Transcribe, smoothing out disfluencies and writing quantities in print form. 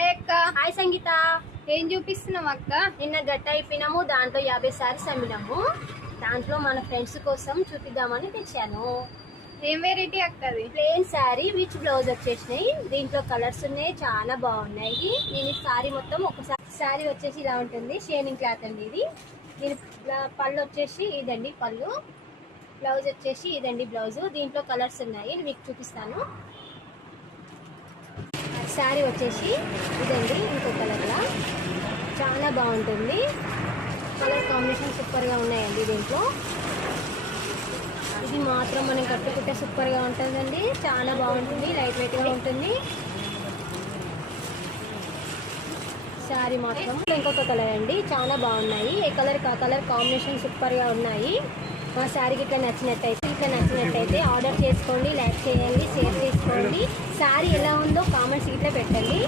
Hi అక్క. Hi సంగీత. ఏం చూపిస్తున్నాం అక్క? నిన్న గట్ట అయిపోయినాము, దాంట్లో 50 సారీస్ అమ్మినాము. దాంట్లో మన ఫ్రెండ్స్ కోసం చూపిద్దామని తెచ్చాను. ఏం వెరైటీ అక్క అది? ప్లెయిన్ శారీ విచ్ బ్లౌజ్ వచ్చేసినాయి. దీంట్లో కలర్స్ ఉన్నాయి, చాలా బాగున్నాయి. నేను ఈ శారీ మొత్తం ఒకసారి శారీ వచ్చేసి ఇలా ఉంటుంది, షేనింగ్ క్లాత్ అండి ఇది. దీని పళ్ళు వచ్చేసి ఇదండి పళ్ళు, బ్లౌజ్ వచ్చేసి ఇదండి బ్లౌజ్. దీంట్లో కలర్స్ ఉన్నాయి, మీకు చూపిస్తాను. శారీ వచ్చేసి ఇదండి, ఇంకో కలర్లా చాలా బాగుంటుంది. కలర్ కాంబినేషన్ సూపర్గా ఉన్నాయండి దీంట్లో. ఇది మాత్రం మనం కట్టుకుంటే సూపర్గా ఉంటుందండి, చాలా బాగుంటుంది, లైట్ వెయిట్గా ఉంటుంది. శారీ మాత్రం ఇంకొక కలర్ అండి, చాలా బాగున్నాయి. ఏ కలర్ కలర్ కాంబినేషన్ సూపర్గా ఉన్నాయి. మా శారీకి ఇట్లా నచ్చినట్టయితే ఆర్డర్ చేసుకోండి, లైక్ చేయండి, షేర్ చేసుకోండి. శారీ ఎలా ఉందో కామెంట్స్ ఇట్లా పెట్టండి.